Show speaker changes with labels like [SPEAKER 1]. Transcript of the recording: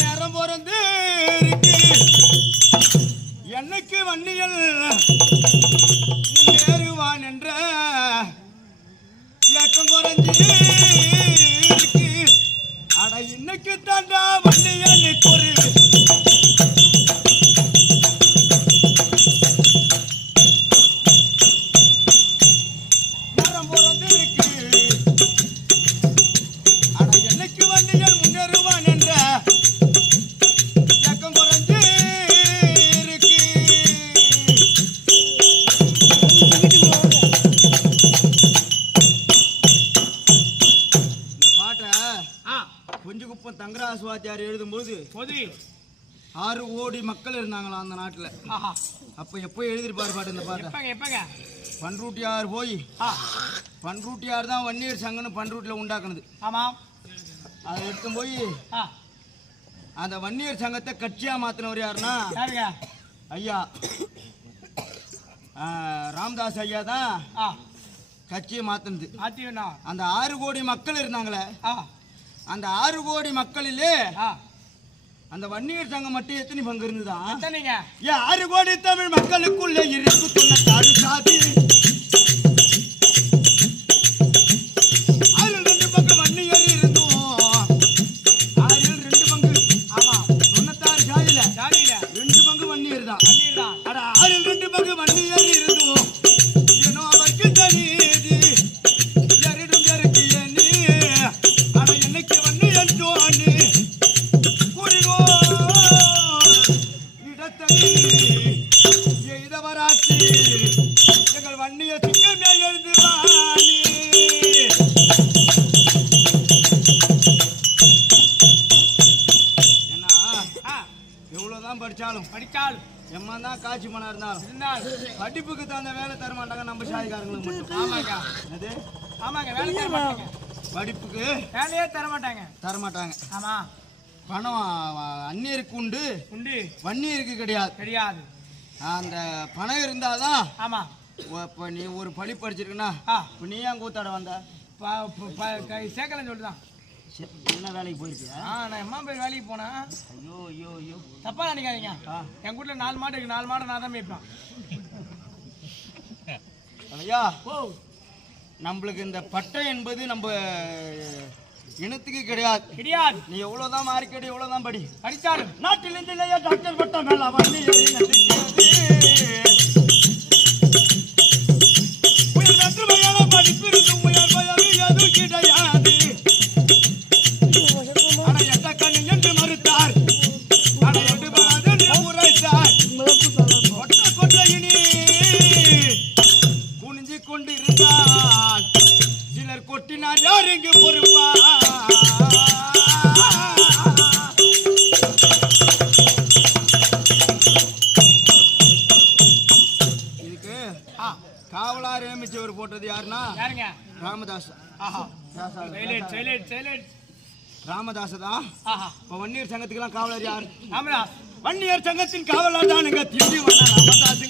[SPEAKER 1] நேரம் பிறந்து இருக்கு. என்னைக்கு வன்னியல் தங்கராசு வாத்தியார் எழுதும்போது
[SPEAKER 2] பொது
[SPEAKER 1] ஆறு கோடி மக்கள் இருந்தாங்களாம் அந்த நாட்டில்? அப்போ எப்போ எழுதிருப்பார் பாட்டு இந்த பாட்டை? பன்ருட்டியார் போய் பன்ருட்டியார் தான் வன்னியர் சங்கன்னு பன்ருட்டியில் உண்டாக்குனது.
[SPEAKER 2] ஆமாம்
[SPEAKER 1] அதை எடுத்து போய் அந்த வன்னியர் சங்கத்தை கட்சியாக மாற்றினவர் யாருன்னா ஐயா. ராமதாஸ் ஐயா தான் கட்சியை மாத்தினது.
[SPEAKER 2] ஆத்தியண்ணா
[SPEAKER 1] அந்த ஆறு கோடி மக்கள் இருந்தாங்களே அந்த ஆறு கோடி மக்களிலே அந்த வன்னியர் சங்கம் மட்டும் எத்தனை பங்கு இருந்ததா? ஆறு கோடி தமிழ் மக்களுக்குள்ள இருக்கு தொண்ணூத்தாறு சாதி. படிச்சாலும்
[SPEAKER 2] படித்தால்
[SPEAKER 1] எம்மா தான் காட்சி மனம் இருந்தாலும்
[SPEAKER 2] இருந்தால்
[SPEAKER 1] படிப்புக்கு தகுந்த வேலை தர மாட்டாங்க நம்ம சாதிக்காரங்களுக்கு மட்டும்.
[SPEAKER 2] ஆமாங்க.
[SPEAKER 1] அது
[SPEAKER 2] ஆமாங்க வேலை தர மாட்டாங்க.
[SPEAKER 1] படிப்புக்கு
[SPEAKER 2] வேலையே தர மாட்டாங்க.
[SPEAKER 1] தர மாட்டாங்க.
[SPEAKER 2] ஆமா.
[SPEAKER 1] பணம் அந்நியருக்கு உண்டு.
[SPEAKER 2] உண்டு.
[SPEAKER 1] வன்னியருக்கு கிடையாது.
[SPEAKER 2] கிடையாது.
[SPEAKER 1] அந்த பணம் இருந்தாதான்
[SPEAKER 2] ஆமா.
[SPEAKER 1] இப்போ நீ ஒரு படி படிச்சிருக்குன்னா இப்போ நீ ஏன் கூத்தாட வந்த?
[SPEAKER 2] சேர்க்கலன்னு சொல்லிட்டுதான்.
[SPEAKER 1] சரி, என்ன வேலைக்கு போயிருக்கியா?
[SPEAKER 2] ஆ நான் எம்மா பேர் வேலைக்கு போனேன்.
[SPEAKER 1] ஐயோ ஐயோ ஐயோ.
[SPEAKER 2] தப்பா நினைக்காதீங்க. என் வீட்டுல நாலு மாடு இருக்கு நாலு மாடு நான் தான் மேய்ப்பேன்.
[SPEAKER 1] ஐயா.
[SPEAKER 2] ஓ.
[SPEAKER 1] நம்மளுக்கு இந்த பட்டம் என்பது நம்ம இனத்துக்கு கிடையாது.
[SPEAKER 2] கிடையாது.
[SPEAKER 1] நீ எவ்வளோதான் மார்க்கெட் எவ்வளோதான் படி.
[SPEAKER 2] படித்தாலும்
[SPEAKER 1] நாட்டிலிருந்து இல்லையா டாக்டர் பட்டம் மேல? வன்னியர் யார் இங்கு பொறுப்பா? இதுக்கு காவலார் நியமிச்சவர் போட்டது யாருன்னா?
[SPEAKER 2] யாருங்க?
[SPEAKER 1] ராமதாஸ் ராமதாஸ் தான்.
[SPEAKER 2] ஆஹா.
[SPEAKER 1] இப்போ வன்னியர் சங்கத்துக்கெல்லாம் காவலர் யார்?
[SPEAKER 2] ராமதாஸ்.
[SPEAKER 1] வன்னியர் சங்கத்தின் காவலர் தானுங்க. திண்டிவன ராமதாஸுங்க